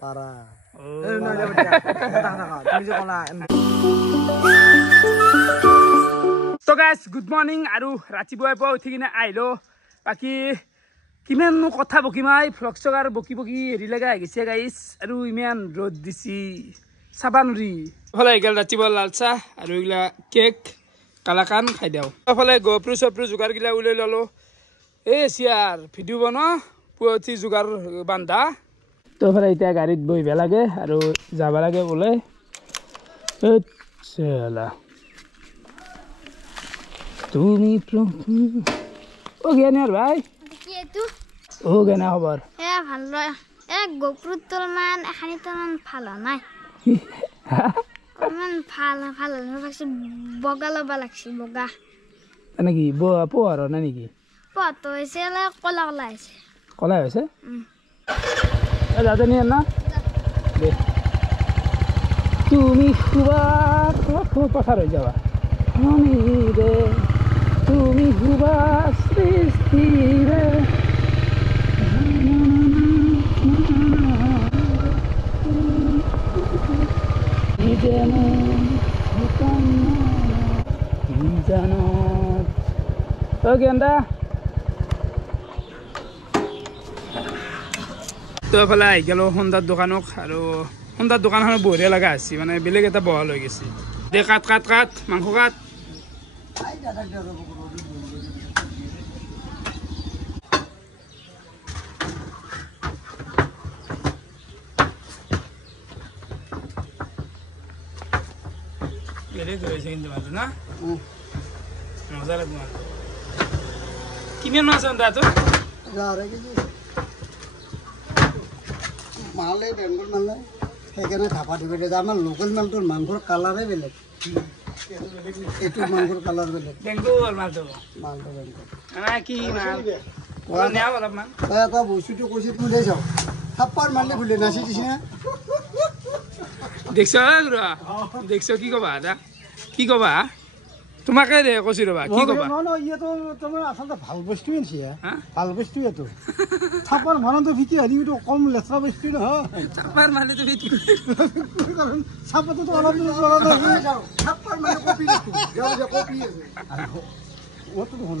পাৰা তো guys good morning আৰু ৰাতিপুৱাই পুৱা উঠি কিনে আহিলো বাকী কিমাননো কথা বকিম ভ্লগ চগ আৰু বকি বকি হেৰি লগা আহি গৈছে গাইজ আৰু ইমান ৰ'দ দিছি চাবা নোৱাৰি এইফালে আহি গ'ল ৰাতিপুৱা লাল চাহ আৰু এইগিলা কেক কালাকান খাই দিওঁ এইফালে গপ্ৰু চপ্ৰু যোগাৰগিলা ওলাই ল'লো এই চিয়াৰ ভিডিঅ' বনোৱা পুৱা উঠি যোগাৰ বান্ধা তো এইফালে এতিয়া গাড়ীত বহিব লাগে আৰু যাব লাগে ওলাই তুমি ও জ্ঞানীৰ ভাই ও জ্ঞানা খবৰ ভাল গোপুৰ তলমান এখানি তলমান ভাল নাই ইমান ভাল ভাল বগা ল'ব লাগছি বগা নেকি পোহৰ নাই নেকি পোহৰটো হৈছে কলা কলা হৈছে কলা হৈছে যাতে নিয়ে না তুমি শুবা পথাৰ হৈ যাবা ৰে তুমি শুবা সৃষ্টিৰে গেন্দা তো এফালে আহি গেলো সন্ধাৰ দোকানক আৰু সন্ধাৰ দোকানখনত বঢ়িয়া লগা আছে মানে বেলেগ এটা বহল হৈ গৈছে দে কাট কাট কাট মাংস কাট বেলেগ হয়েছে কিন্তু মাছ না মজা লাগবে মাছ কিমান মাছ আনতা তো মালে বেংগল মালে সেইকাৰণে ধাপা দিব দিয়ে আমাৰ লোকেল মালটোৰ মাংসৰ কালাৰে বেলেগ এইটো মাংসৰ কালাৰ বেলেগ বেংগল মাছটো মালটো বেংগল কি মাল নেওয়া অলপমান এটা বস্তুটো কৈছে তুমি লৈ যাওঁ থাপ্পাৰ মাৰিলে ভুলে নাচি দিছে দেখছ কি কবা দা কি কবা তোমাকে দে কৈছো ৰবা কি কবা ইয়েতো তোমাৰ আচলতে ভাল বস্তু আনিছে ভাল বস্তু এইটো থাপ্পাৰ মাৰণটো ভিতি হেৰি এইটো কম লেতেৰা বস্তু নহয় থাপ্পাৰ মাৰিলেতো ভিতি কাৰণ চাপাটোতো অলপ থাপ্পাৰ মাৰিলে কপি দেখো কপি আছে অতো দেখোন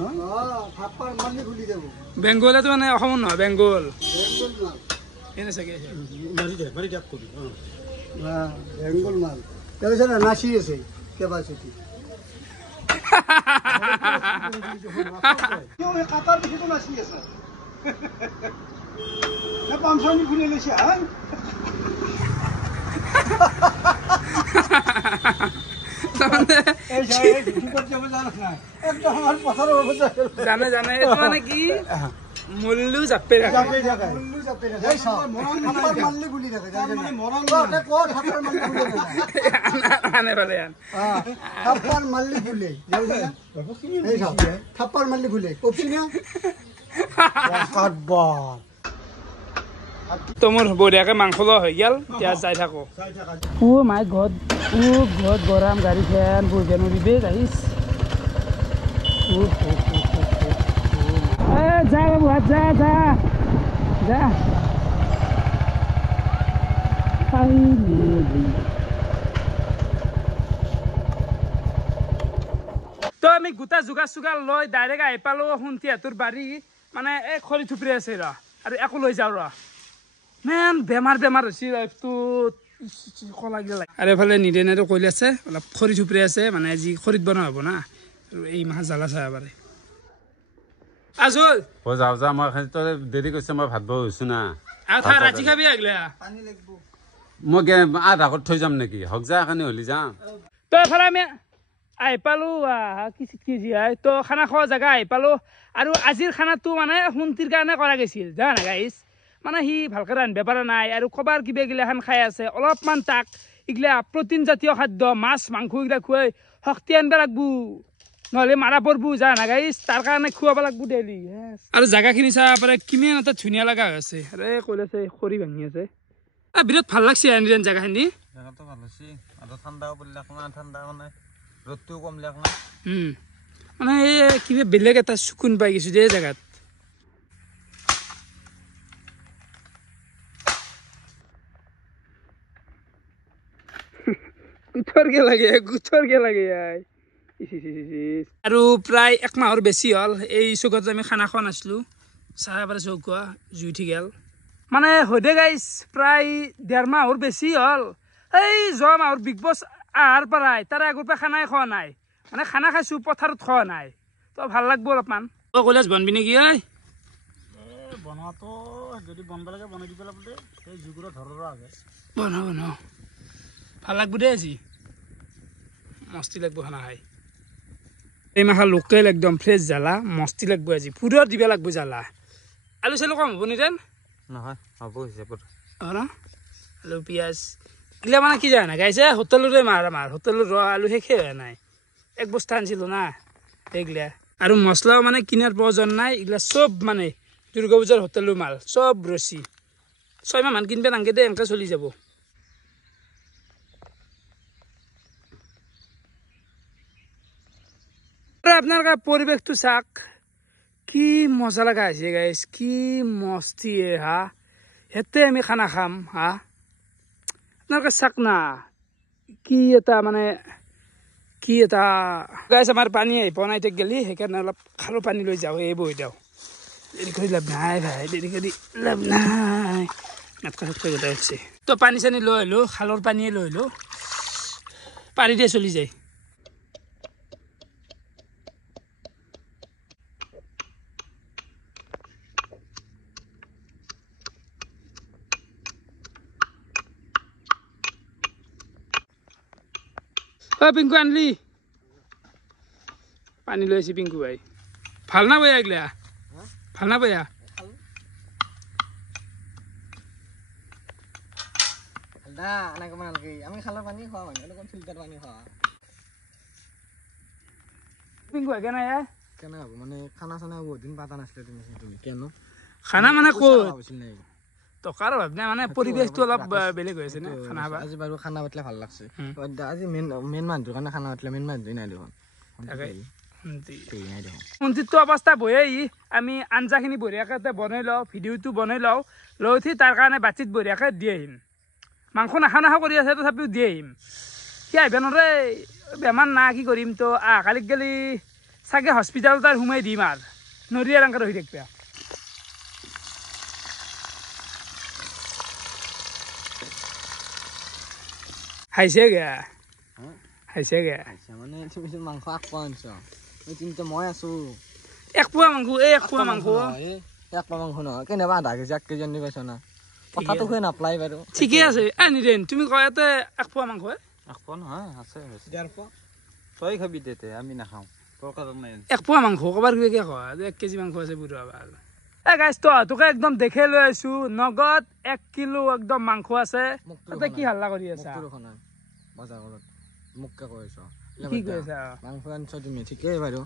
থাপ্পাৰ মাৰিলে খুলি যাব বেংগলেতো মানে অসমৰ নহয় বেংগল মাল এনে চাগে মাৰি দিয়ক কবি বেংগল মাল তাৰপিছত নাচি আছে কেপাচিটি কাটাৰ পিছতো নাচি আছে পামচানি ফুলি লৈছে জানে জানে মানে কি মূল্যু জাপে তোৰ বঢ়িয়াকে মাংস লোৱা হৈ গেল এতিয়া যাই থাকো মাই ঘৰত ঘৰত গৰম গাড়ী ফেন বহিব নোৱাৰিবি গাড়ীত যা বাবু যা যা যা তো আমি গোটা যোগাৰ চোগাৰ লৈ ডাইৰেক্ট আহি পালো সোণতীয়াটোৰ বাৰী মানে এই খৰি থুপৰি আছে ৰ আৰু একো লৈ যাওঁ ৰ মেন বেমাৰ হৈছে লাইফটো কলাগিলা আৰু এইফালে নিদেনেতো কৈলে আছে অলপ খৰি থুপৰি আছে মানে আজি খৰিত বনোৱা হ'ব না আৰু এই মাহ জ্বালা চাব পাৰে আজল যাওঁ যাওঁ মই দেৰি কৰিছে মই ভাত বহিছো না ৰাতি খাবি আহিলে মই আধা কৰি থৈ যাম নেকি হক যা এখানি হলি যাম তো এফালে আমি আহি পালো কি তো খানা খোৱা জেগা আহি পালো আৰু আজিৰ খানাটো মানে সোণটিৰ কাৰণে কৰা গৈছিল জানা গাইছ মানে সি ভালকৈ ৰান্ধিব পৰা নাই আৰু কবাৰ কিবা গিলাখান খাই আছে অলপমান তাক এইগিলা প্ৰটিন জাতীয় খাদ্য মাছ মাংস এইগিলা খুৱাই শক্তি আনিব লাগবো নহ'লে মাৰা পৰবো জানা গাইছ তাৰ কাৰণে খুৱাব লাগবো ডেইলি আৰু জেগাখিনি চাব পাৰে কিমান এটা ধুনীয়া লগা হৈ আছে আৰু কৈলে আছে খৰি ভাঙি আছে বিৰাট ভাল লাগছে এনে জেগাখিনি জেগাটো ভাল হৈছে আৰু ঠাণ্ডাও পৰিলে অকণমান ঠাণ্ডা মানে ৰ'দটোও কমিলে মানে এই কিবা বেলেগ এটা সুকুন পাই গৈছো যে জেগাত গুঠৰ কে লাগে আৰু প্ৰায় 1 মাহৰ বেছি হ'ল এই চৌকত আমি খানা খোৱা নাছিলোঁ চাহ পাৰে চৌকা জুই উঠি গেল মানে হদে গাইছ প্ৰায় 1.5 মাহৰ বেছি হ'ল এই যোৱা মাহৰ বিগ বছ আহাৰ পৰাই তাৰে আগৰ পৰা খানাই খোৱা নাই মানে খানা খাইছোঁ পথাৰত খোৱা নাই তো ভাল লাগব অলপমান তই কলেজ বনবি নেকি বনোৱাটো যদি বনব লাগে বনাই দিব লাগে সেই যুগৰ ধৰৰ আগে বনাও ভাল লাগব দে আজি মস্তি লাগব খানা খাই এই মাখা লোকেল একদম ফ্ৰেছ জ্বালা মস্তি লাগব আজি পুৰৰ দিব লাগব জ্বালা আলু চালু কম হ'ব নিদেন নহয় হ'ব হিচাপত আলু পিঁয়াজ এইগিলা মানে কি জানা গাইছে হোটেলৰে আমাৰ হোটেলৰ ৰ আলু শেষে হোৱা নাই 1 বস্তা আনিছিলোঁ না এইগিলা আৰু মছলাও মানে কিনাৰ প্ৰয়োজন নাই এইগিলা চব মানে দুৰ্গা পূজাৰ হোটেলৰ মাল চব ৰচি 6 মাহমান কিনবে নাংগে দে এনেকৈ চলি যাব আপনার পরিবেশটো চাক কি মজা লাগা আছে গাইস কি মস্তি হা হেতে আমি খানা খাম হা আপনার চাক না কি এটা মানে কি এটা গাইস আমার পানী বনাইতে গেলি সেইকাৰণে অলপ খালো পানী লৈ যাওঁ এই বহি দিওঁ দেৰি কৰি লাভ নাই ভাই দেৰি কৰি লাভ নাই নাটকা চাটকা গোটাই উঠছে তো পানী চানী লৈ আহিলোঁ খালৰ পানীয়ে লৈ আহিলোঁ পাৰি দিয়ে চলি যায় পিংকু আনলি পানী লৈ আহিছে পিংকু ভাই ভাল না বয়া এগলা ভাল না বয়া আমি খালৰ পানী খোৱা মানে ফিল্টাৰ পানী খোৱা পিংকু কেন কেনে হ'ব মানে খানা চানা বহুত দিন পাতা নাছিলে তুমি কেন খানা মানে ক'ত টকাৰ অভাৱ নাই মানে পৰিৱেশটো অলপ বেলেগ হৈ আছে না খানা খাবা আজি বাৰু খানা পাতিলে ভাল লাগছে আজি মেইন মানুহটোৰ কাৰণে খানা পাতিলে মেইন মানুহটোৱে নাই দেখোন মন্দিৰটো অৱস্থা বহেই আমি আঞ্জাখিনি বঢ়িয়াকৈ বনাই লওঁ ভিডিঅ'টো বনাই লওঁ লৈ উঠি তাৰ কাৰণে বাতিত বঢ়িয়াকৈ দি আহিম মাংস নাখাওঁ কৰি আছে তথাপিও দি আহিম কি আহিব নৰে বেমাৰ না কি কৰিম তো কালিক গেলি চাগে হস্পিটেলত আৰু সোমাই দিম আৰু নদী আৰু এনেকৈ ৰহি থাকিবা খাইছে মানে তুমি মাংস 1 পোৱা আনিছ কিন্তু মই আছো 1 পোৱা মাংস 1 পোৱা মাংস নহয় কেনেবা আধা কেজি 1 কেজি আনি পাইছ না কথাটো হৈ নাপলাই বাৰু ঠিকে আছে নিদেন তুমি কয়াতে 1 পোৱা মাংস 1 পোৱা নহয় আছে 1.5 পোৱা তই খাবি দে আমি নাখাওঁ তোৰ কাৰণে 1 পোৱা মাংস কবাৰ কিবা কয় 1 কেজি মাংস আছে বুঢ়া ভাল গাইছ তোকে একদম দেখে লৈ আছো নগদ 1 কিলো একদম মাংস আছে তই কি হাল্লা কৰি আছা বজাৰত মুক্কা কৈছ কি কৈছা মাংস আনিছ তুমি ঠিকেই বাৰু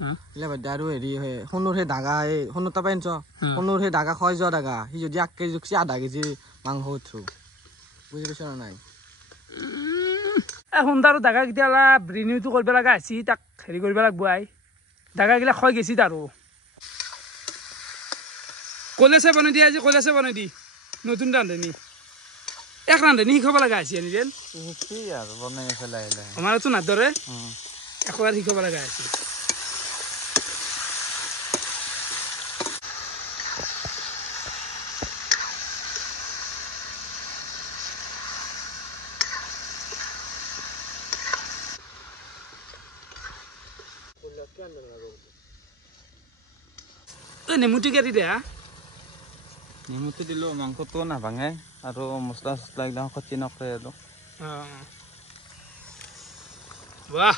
আৰু হেৰি সোণৰ সেই দাগা এই সোণৰ তাপা আনিছ সোণৰ সেই দাগা খয় যোৱা দাগা সি যদি 1 কেজি জুকছি আধা কেজি মাংস উঠো বুজি পাইছ না নাই সোণদাৰো দাগা কেতিয়া অলপ ৰিনিউটো কৰিব লগা আছে তাক হেৰি কৰিব লাগিব দাগাগিলা খয় গেছি তাৰো কলেজে বনাই দিয়ে আজি কলেজে বনাই দি নতুন ৰান্ধনি ৰান্ধনি শিকাব লগা আছে নিদেন কি আৰু বনাই আছে লাহে লাহে আমাৰতো নাদৰে একবাৰ শিকাব লগা আছে নেমুটো কাটি দে নেমুটো দিলোঁ মাংসটো নাভাঙে আৰু মছলা চছলা একদম খতি নকৰে আৰু বাহ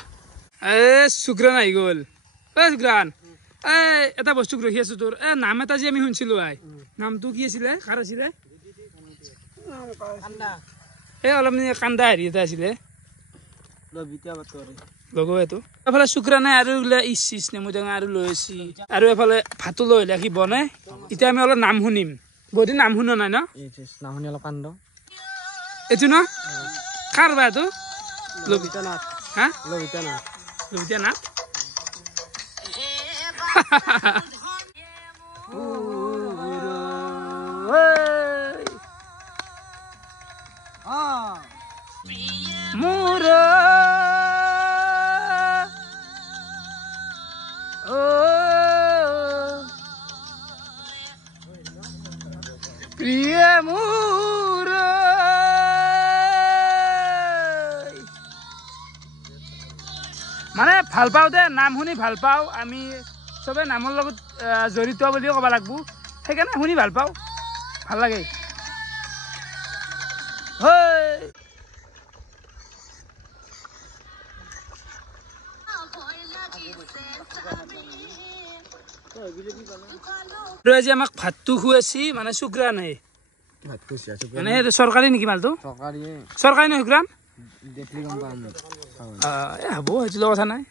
শুক্ৰান আহি গ'ল শুক্ৰান এটা বস্তু ৰখি আছো তোৰ নাম এটা যে আমি শুনিছিলো নামটো কি আছিলে কাৰ আছিলে অলপ কান্দা হেৰি এটা আছিলে লগতো এফালে শুক্ৰানে আৰু ইচ্ছিছ নেমু টেঙা আৰু লৈ আহিছি আৰু এফালে ভাতো লৈ আহিলে সি বনাই এতিয়া আমি অলপ নাম শুনিম বহুত দিন নাম শুনা নাই ন নাম শুনি অলপ কান্দ এইটো ন কাৰ বা এইটো লবিতা নাথ হা লবিতা নাথ লবিতা নাথ মোৰ মানে ভাল পাওঁ দে নাম শুনি ভাল পাওঁ আমি চবে নামৰ লগত জড়িত বুলিও ক'ব লাগিব সেইকাৰণে শুনি ভাল পাওঁ ভাল লাগে আজি আমাক ভাতটো খুৱাইছি মানে শুক্ৰা নাই মানে চৰকাৰী নেকি মালটো চৰকাৰী নহয় শুক্ৰান হ'ব সেইটো কথা নাই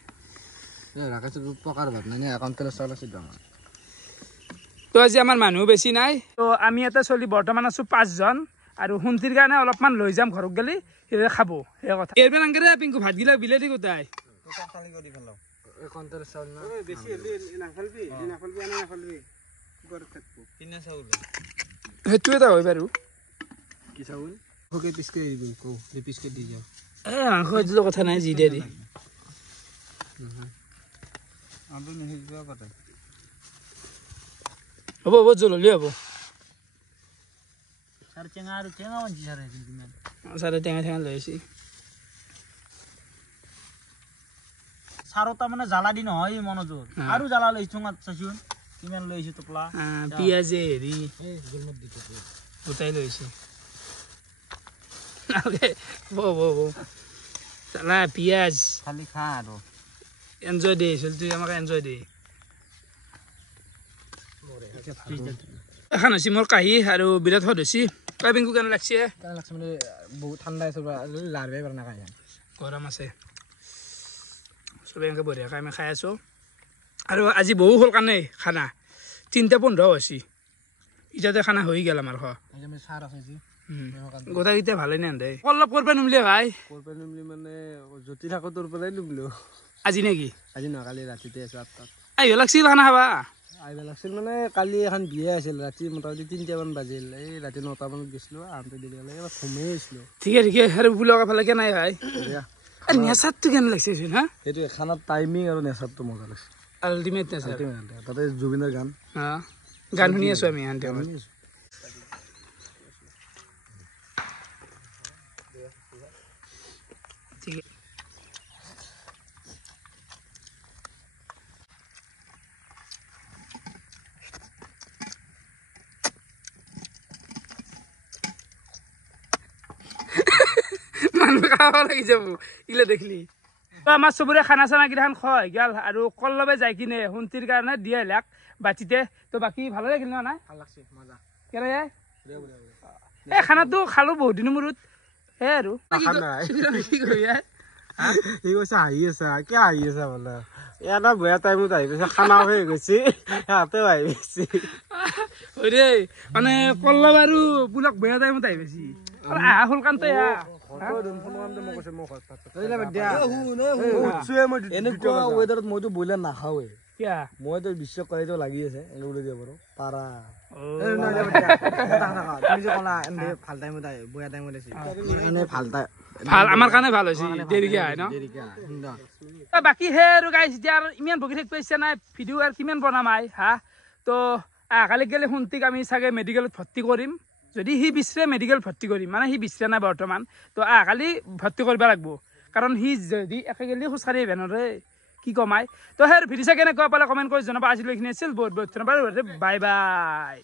তো আজি আমাৰ মানুহ বেছি নাই তো আমি এটা চলি বৰ্তমান আছো 5 জন আৰু শুনতিৰ কাৰণে অলপমান লৈ যাম ঘৰত গেলি সেই খাব সেই কথা এৰবে নাংগে পিংকু ভাতগিলা বিলে দি গোটাই সেইটোৱে এটা হয় বাৰু মাংস এইটো কথা নাই যি দিয়ে দি হ'ব হ'ব জলদি হ'ব চাৰে টেঙা টেঙা লৈ আহিছি চাৰটা মানে জ্বালা দি নহয় মনোযোগ আৰু জ্বালা লৈছো চাচোন কিমান লৈছো টোপলা পিয়াজে হেৰি গোটাই লৈছে চালা পিয়াজ খালি খা আৰু এনজয় দে তুই আমাক এনজয় দে এখন হৈছে মোৰ কাঁহী আৰু বিৰাট সদ হৈছে তই পিংকু কেনে লাগছে মানে বহুত ঠাণ্ডা আছে লাৰবাই পৰা নাখায় গৰম আছে চবে এনেকৈ বঢ়িয়াকৈ আমি খাই আছোঁ আৰু আজি বহু হ'ল কাৰণে খানা 3:15 হৈছে এতিয়াতে খানা হৈ গ'ল আমাৰ চাৰ আছে যি গোটেইকেইটা ভালে নে দে অলপ কৰিব নিমিলে ভাই মানে জ্যোতি থাকো তোৰ পৰাই নিমিলো আজি নেকি আজি নহয় কালি ৰাতিতে আছো 8টাত আহিব লাগিছিল খানা খাবা আহিব লাগিছিল মানে কালি এখন বিয়া আছিল ৰাতি মোটামুটি 3টামান বাজিল এই ৰাতি 9টা মানত গৈছিলো আহোঁতে দেৰি হ'লে এবাৰ ঘুমেই আহিছিলোঁ ঠিকে ঠিকে আৰু বুলক ফালে কে নাই ভাই নেচাৰটো কেনে লাগিছে হা সেইটোৱে খানাৰ টাইমিং আৰু নেচাৰটো মজা লাগিছে আল্টিমেট নেচাৰ তাতে জুবিনৰ গান গান শুনি আছোঁ আমি ঠিক মানুহ খাব লাগি যাব ইলে দেখলি আমাৰ চবৰে খানা চানা কেইটাখন খোৱাই গেল আৰু কল্লবে যাই কিনে শুনতিৰ কাৰণে দিয়ে লাক বাচিতে তো বাকী ভালে লাগিল ন নাই ভাল লাগছে মজা কেনে যায় এই খানাটো খালো বহুত দিনৰ মূৰত হে আৰু কি কৰি সি কৈছে হাঁহি আছা কিয় হাঁহি আছা বোলে এটা বেয়া টাইমত আহি গৈছে খানাও হৈ গৈছে সিহঁতেও আহি গৈছে দেই মানে কল্লব আৰু বুলক বেয়া টাইমত আহি গৈছি আহা হ'ল কাৰণতে এনেকুৱা ৱেডাৰত মইতো ব্ৰইলাৰ নাখাওৱে কিয়া মইতো বিশ্বাস কৰিতো লাগি আছে এনেকৈ ওলাই দিব পাৰো পাৰা ভাল আমাৰ কাৰণে ভাল হৈছে দেৰিকে আহে ন বাকী সেই আৰু গাইছ এতিয়া আৰু ইমান বকি থাকিব ইচ্ছা নাই ভিডিঅ' আৰু কিমান বনাম আই হা তো কালি গেলে শুনতিক আমি চাগে মেডিকেলত ভৰ্তি কৰিম যদি সি বিচাৰে মেডিকেল ভৰ্তি কৰিম মানে সি বিচাৰে নাই বৰ্তমান তো কালি ভৰ্তি কৰিব লাগিব কাৰণ সি যদি একে গেলি খোজকাঢ়ি আহিব নৰে কি কমাই তো সেই ভিডিঅ' চাই কেনেকুৱা পালে কমেণ্ট কৰি জনাব আজিলৈ এইখিনি আছিল বহুত বহুত ধন্যবাদ বাই বাই